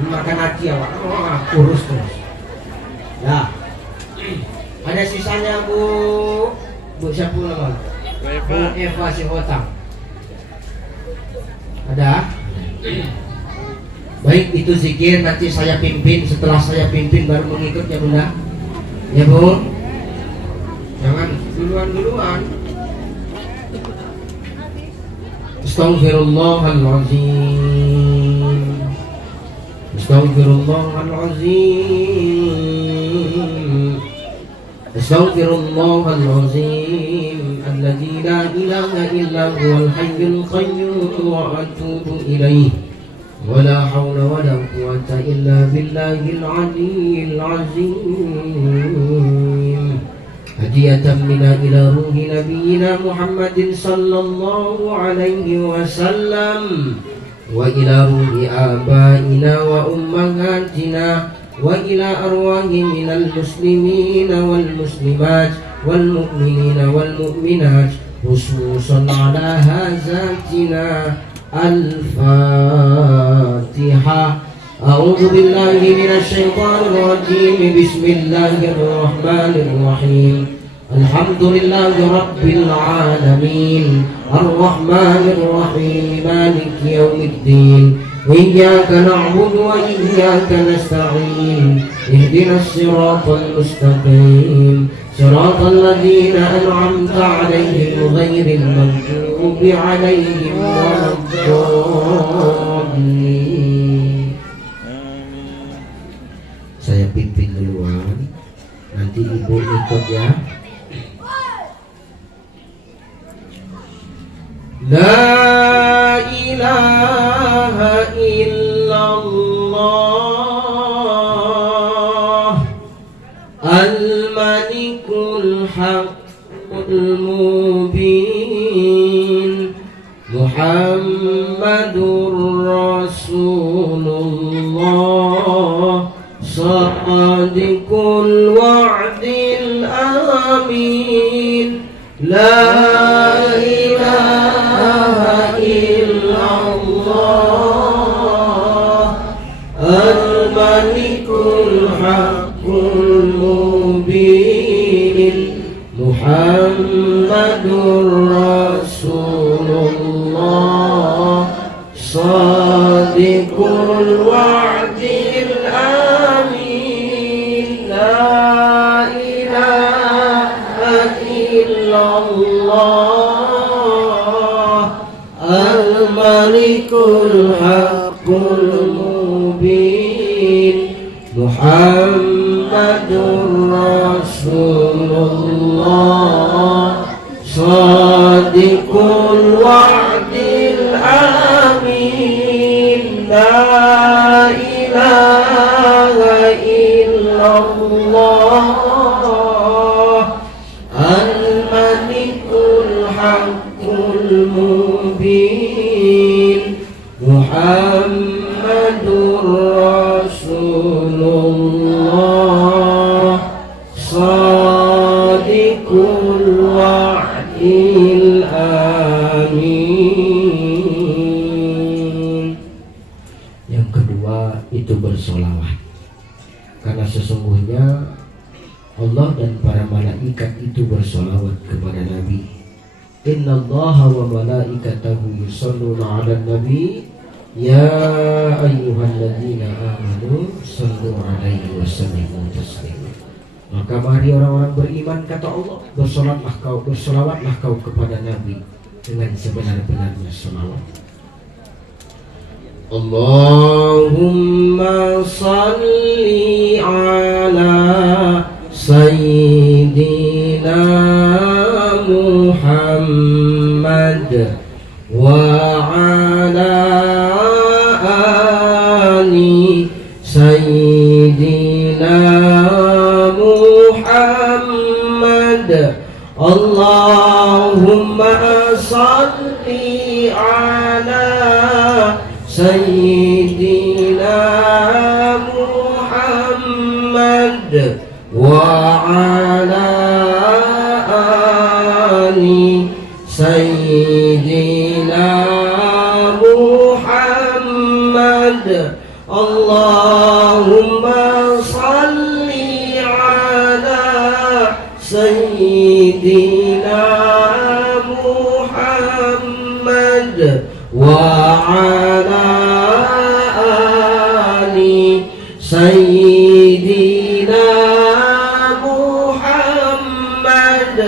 Makan hati awak, kurus terus. Nah, ada sisanya Bu siapa nama? Bu Eva Sihotang. Ada? Baik, itu zikir nanti saya pimpin. Setelah saya pimpin baru mengikut ya Bunda. Ya Bu. Jangan duluan. Astaghfirullahaladzim. Astaghfirullahaladzim. Astaghfirullahaladzim. Alladzi la ilaha illa huwal hayyul qayyum wa atubu ilaih. ولا حول ولا قوة إلا بالله العلي العظيم هدية منا إلى روح نبينا محمد صلى الله عليه وسلم وإلى روح آبائنا وأمهاتنا وإلى أرواح من المسلمين والمسلمات والمؤمنين والمؤمنات خصوصا على هزاتنا الفاتحة. أعوذ بالله من الشيطان الرجيم. بسم الله الرحمن الرحيم. الحمد لله رب العالمين الرحمن الرحيم مالك يوم الدين إياك نعبد وإياك نستعين اهدنا الصراط المستقيم صراط الذين أنعمت عليهم غير المغضوب عليهم ولا الضالين. Saya pimpin duluan, nanti ibu ikut ya. La ilaha illallah al-malikul haqqul mubin Muhammadur Rasulullah Sadiqul wa'dil amin. La ilaha illallah al-malikul haqqul mubin Muhammadur Rasulullah Sadiqul wa'dil amin. La ilaha illallah al-malikul haqqul mubin Muhammadur Rasulullah Sadiqul wa'dil amin. La ilaha illallah al-malikul haqqul mubin Muhammadur Rasulullah Sadiqul wa'dil amin. Yang kedua itu bersolawat, karena sesungguhnya Allah dan para malaikat itu bersolawat kepada Nabi. Innallaha wa malaikatahu yusholluna 'alan nabi ya ayyuhalladzina amanu shallu 'alaihi wa sallimu taslima. Maka mari orang-orang beriman, kata Allah, bersolawatlah kau kepada Nabi dengan sebenar-benarnya solawat. Allahumma salli ala Sayyidina Muhammad wa ala ali Sayyidina Muhammad. Allahumma salli ala Sayyidina Muhammad wa ala ali Sayyidina Muhammad. Allahumma salli ala Sayyidina Muhammad wa ala ali Sayyidina Muhammad.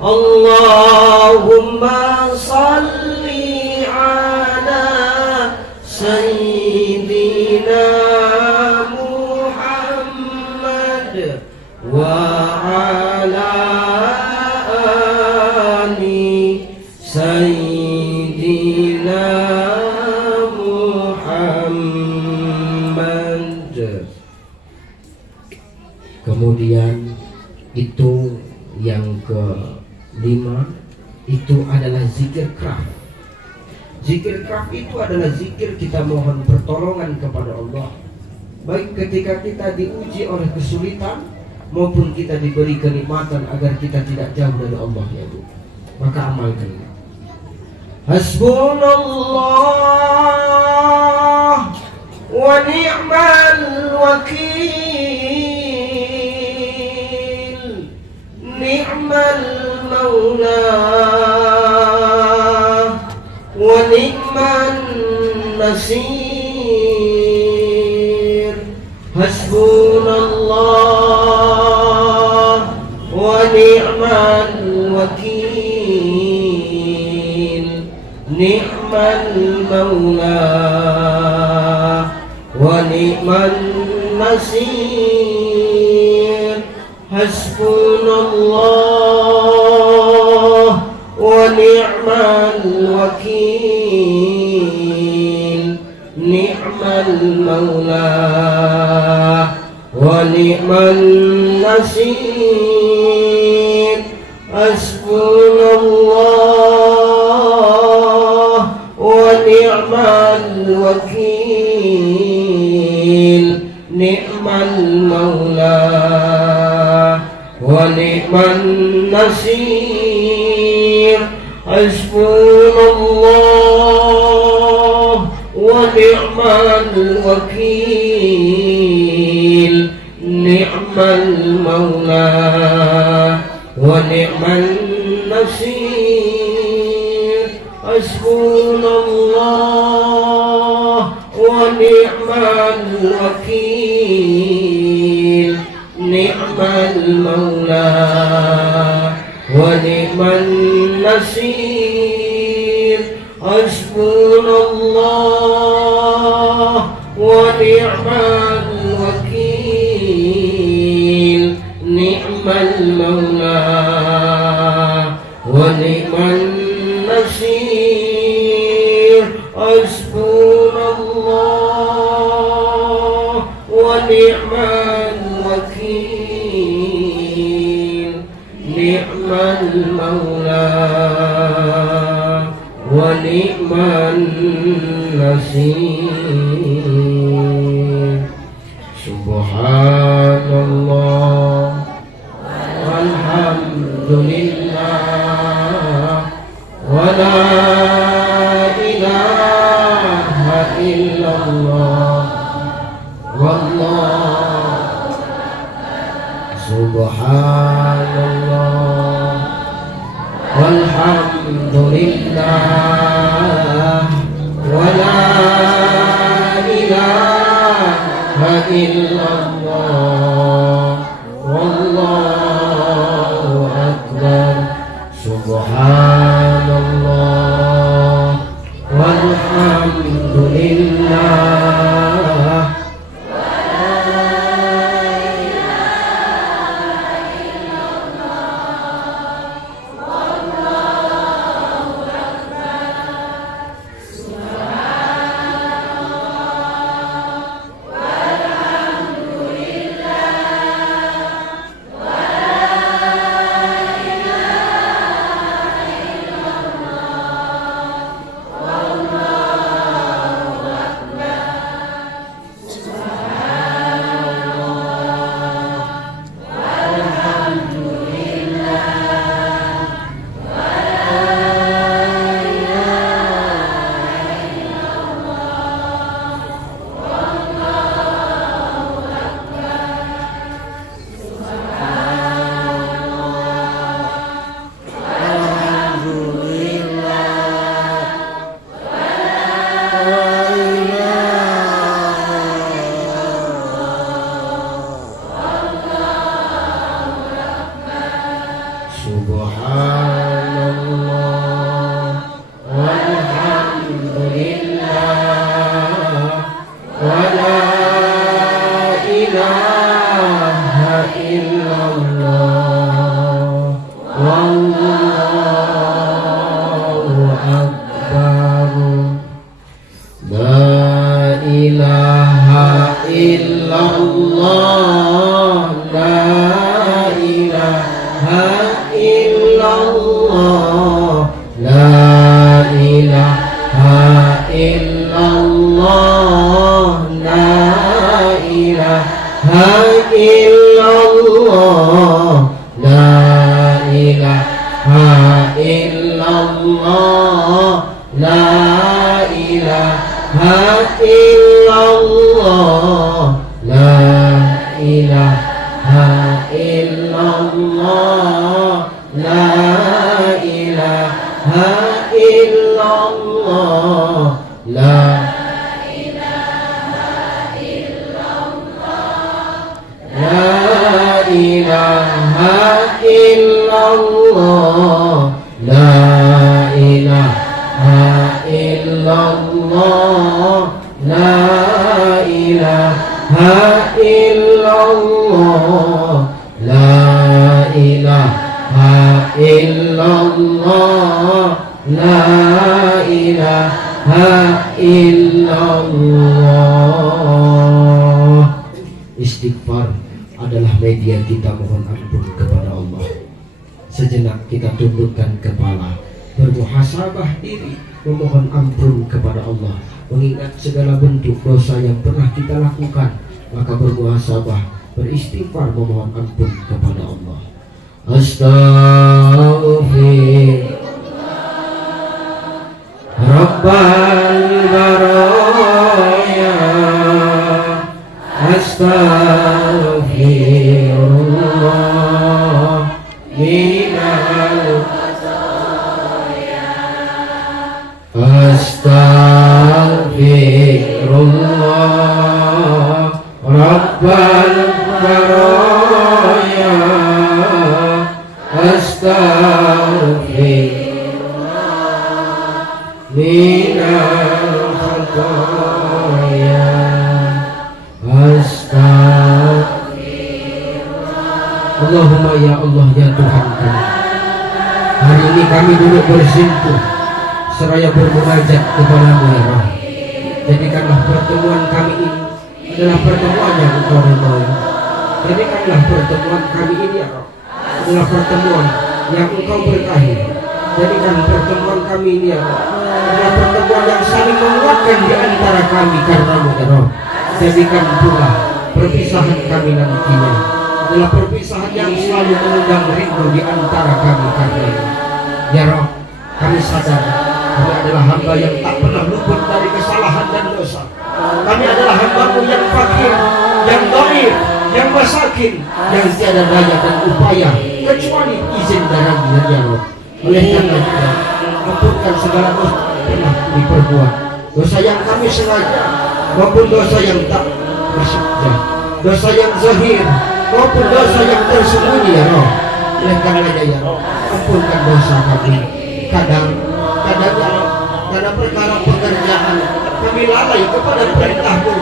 Allahumma salli ala Sayyidina Muhammad wa ala ali Sayyidina Muhammad. Kemudian itu yang kelima, itu adalah zikir kraf. Zikir kraf itu adalah zikir kita mohon pertolongan kepada Allah, baik ketika kita diuji oleh kesulitan maupun kita diberi kenikmatan agar kita tidak jauh dari Allah, ya Bu. Maka amalkan. Hasbunallah wa ni'mal wakil, ni'mal maula wa ni'man nasir. Hasbunallah wa ni'mal wakil, ni'mal maula wa ni'man nasir. Hasbunallah wa ni'mal wakil, ni'mal maula wa ni'man nasir. Hasbunallah wa ni'mal wakil, ni'mal maula wa ni'man nasir. Hasbunallah wa ni'mal wakil, ni'mal maula wa ni'man nasir. Hasbunallah wa ni'mal wakil, ni'mal maula wa ni'man nasir. Hasbunallah wa ni'mal wakil, ni'mal maula wa ni'man nasir. Hasbunallah wa ni'mal wakil, ni'mal maula wa ni'man nasir. Subhanallah walhamdulillah wa la ilaha illallah wallahu subhanallah walhamdulillah wa la ilaha illallah wallahu akbar. Subhanallah walhamdulillah illallah, la ilaha illallah, la ilaha illallah, la ilaha illallah, la ilaha illallah, la ilaha illallah, la ilaha illallah, la ilaha illallah, la ilaha illallah, la ilaha illallah, la ilaha illallah, la ilaha illallah, la ilaha illallah. Istighfar adalah media kita mohon ampun kepada Allah. Sejenak kita tundukkan kepala, bermuhasabah diri, memohon ampun kepada Allah, mengingat segala bentuk dosa yang pernah kita lakukan, maka bermuhasabah, beristighfar, memohon ampun kepada Allah. Astaghfirullah Rabbal baraya, astaghfirullah minal khataaya, astaghfirullah Rabbal baraya, astaghfirullah minal khataaya, Allahumma ya Allah ya Tuhan kami, hari ini kami duduk bersimpuh seraya bermunajat kepadamu ya Allah. Jadikanlah pertemuan kami ini adalah pertemuan yang Engkau ridhoi. Jadikanlah pertemuan kami ini ya Allah adalah pertemuan yang Engkau berkahi. Jadikan pertemuan kami ini ya Allah adalah pertemuan yang saling menguatkan di antara kami karenamu ya Allah. Jadikan pula perpisahan kami nantinya adalah perpisahan yang selalu mengundang rindu di antara kami karenanya. Ya Rabb, kami sadar kami adalah hamba yang tak pernah luput dari kesalahan dan dosa. Kami adalah hamba-Mu yang fakir, yang dhaif, yang masakin, yang tiada daya dan upaya kecuali izin dari-Mu ya Rabb. Oleh karena itu, ampunkan segala dosa yang pernah kami perbuat, dosa yang kami sengaja maupun dosa yang tak bersengaja, dosa yang zahir maupun dosa yang tersembunyi ya Rabb. Oleh karenanya ya Rabb, ampunkan dosa kami. Kadang ya Rabb, karena perkara pekerjaan kami lalai kepada perintah-Mu.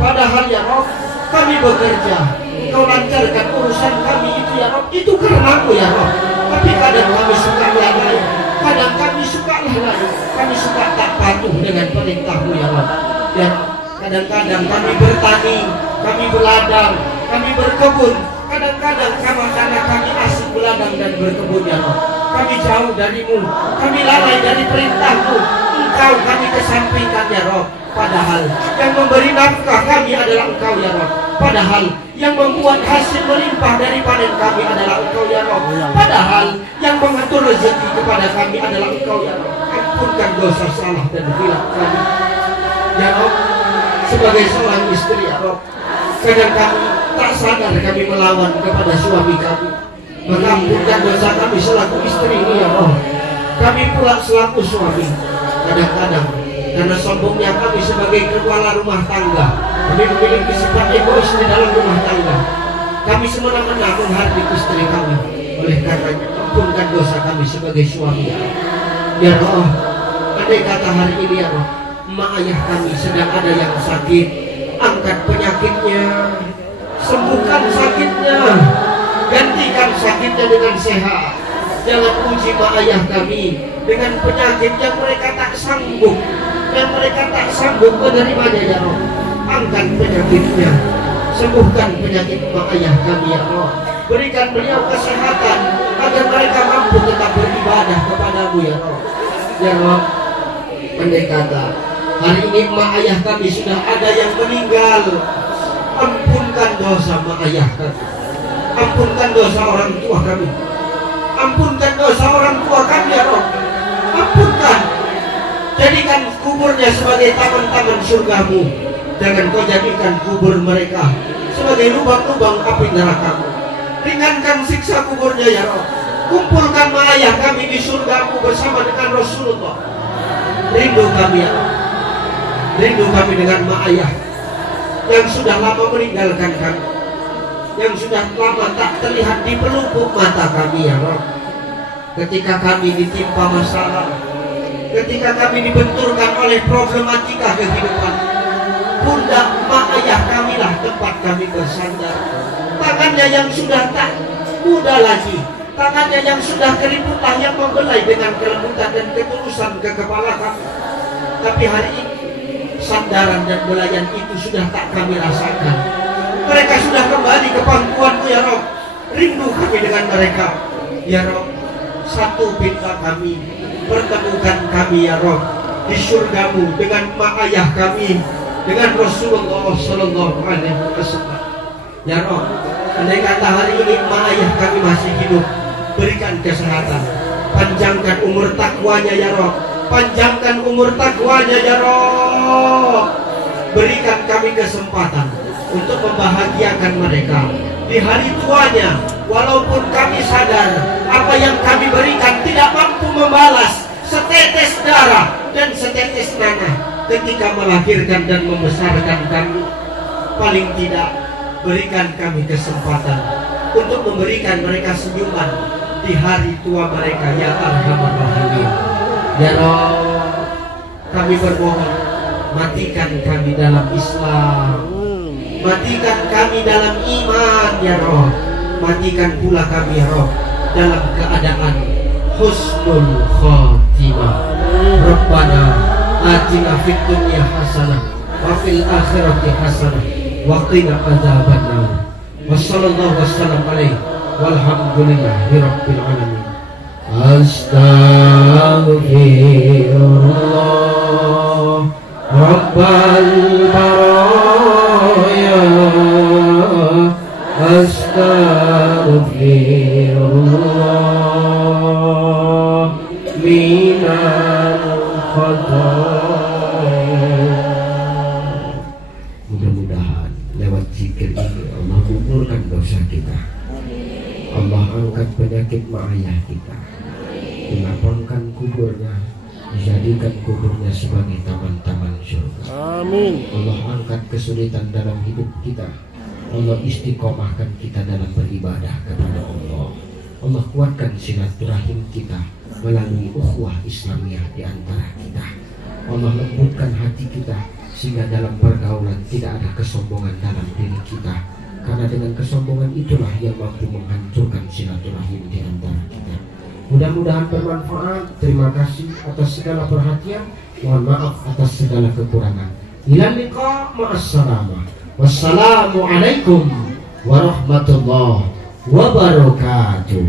Padahal ya Rabb, kami bekerja, Engkau lancarkan urusan kami itu ya Rabb, itu karena-Mu ya Rabb. Tapi kadang kami suka lalai, kadang kami suka lalai, kami suka tak patuh dengan perintah-Mu ya Rabb. Dan kadang-kadang kami bertani, kami berladang, kami berkebun. Kadang-kadang karena kami asik berladang dan berkebun ya Rabb, kami jauh dari-Mu, kami lalai dari perintah-Mu. Engkau kami kesampingkan ya Rabb. Padahal yang memberi nafkah kami adalah Engkau ya Rabb. Padahal yang membuat hasil melimpah dari panen kami adalah Engkau ya Rabb. Padahal yang mengatur rezeki kepada kami adalah Engkau ya Rabb. Ampunkan dosa salah dan khilaf kami ya Rabb. Sebagai seorang istri ya Rabb, kadang kami tak sadar kami melawan kepada suami kami, maka ampunkan dosa kami selaku istri ini ya Rabb. Kami pula selaku suami, kadang-kadang karena sombongnya kami sebagai kepala rumah tangga, kami memiliki sifat egois di dalam rumah tangga. Kami semena-mena menghardik istri kami. Oleh karenanya ampunkan dosa kami sebagai suami ya Rabb. Andai kata hari ini ya Rabb, emak ayah kami sedang ada yang sakit, angkat penyakitnya, sembuhkan sakitnya, gantikan sakitnya dengan sehat. Jangan uji emak ayah kami dengan penyakit yang mereka tak sanggup, yang mereka tak sanggup menerimanya ya Rabb. Angkat penyakitnya, Sembuhkan penyakit mak ayah kami ya Allah. Berikan beliau kesehatan agar mereka mampu tetap beribadah kepadamu ya Allah. Ya Allah, andai kata hari ini mak ayah kami sudah ada yang meninggal, ampunkan dosa mak ayah kami, ampunkan dosa orang tua kami, ampunkan dosa orang tua kami ya Allah. Ampunkan, jadikan kuburnya sebagai taman-taman surgamu. Jangan kau jadikan kubur mereka sebagai lubang-lubang api neraka-Mu. Ringankan siksa kuburnya ya Allah. Kumpulkan mak ayah kami di surgamu bersama dengan Rasulullah. Rindu kami ya Allah, rindu kami dengan mak ayah yang sudah lama meninggalkan kami, yang sudah lama tak terlihat di pelupuk mata kami ya Allah. Ketika kami ditimpa masalah, ketika kami dibenturkan oleh problematika kehidupan, pundak mak ayah kamilah tempat kami bersandar. Tangannya yang sudah tak muda lagi, tangannya yang sudah keributan yang membelai dengan kelembutan dan ketulusan ke kepala kami. Tapi hari ini sandaran dan belayan itu sudah tak kami rasakan. Mereka sudah kembali ke pangkuanmu ya Rob. Rindu kami dengan mereka ya Rob. Satu pinta kami, pertemukan kami ya Rob di surgamu dengan mak ayah kami, dengan Rasulullah Sallallahu Alaihi Wasallam ya Rob. Andai kata hari ini mak ayah kami masih hidup, berikan kesehatan, panjangkan umur takwanya ya Rob, panjangkan umur takwanya ya Rob. Berikan kami kesempatan untuk membahagiakan mereka di hari tuanya. Walaupun kami sadar apa yang kami berikan tidak mampu membalas setetes darah dan setetes nanah ketika melahirkan dan membesarkan kami, paling tidak berikan kami kesempatan untuk memberikan mereka senyuman di hari tua mereka ya Arhamar Rahimin. Ya Allah, kami bermohon, matikan kami dalam Islam, matikan kami dalam iman ya Roh. Matikan pula kami ya Rob dalam keadaan husnul khatimah. Rabbana atina fid dunya hasanah wa fil akhirati hasanah wa qina adzabannar. Wassallallahu wasallam alaihi walhamdulillahi rabbil alamin. Astaghfirullah Rabbal baraya. Astaghfirullah minal khataaya. Mudah-mudahan lewat zikir ini Allah menguburkan dosa kita, Allah angkat penyakit mak ayah kita, dilapangkan kuburnya, dijadikan kuburnya sebagai taman-taman surga. Amin. Allah angkat kesulitan dalam hidup kita, Allah istiqomahkan kita dalam beribadah kepada Allah. Allah kuatkan silaturahim kita melalui ukhuwah Islamiyah di antara kita. Allah lembutkan hati kita sehingga dalam pergaulan tidak ada kesombongan dalam diri kita. Karena dengan kesombongan itulah yang mampu menghancurkan silaturahim di antara kita. Mudah-mudahan bermanfaat. Terima kasih atas segala perhatian. Mohon maaf atas segala kekurangan. Ila liqa ma'assalamah. Wassalamualaikum warahmatullahi wabarakatuh.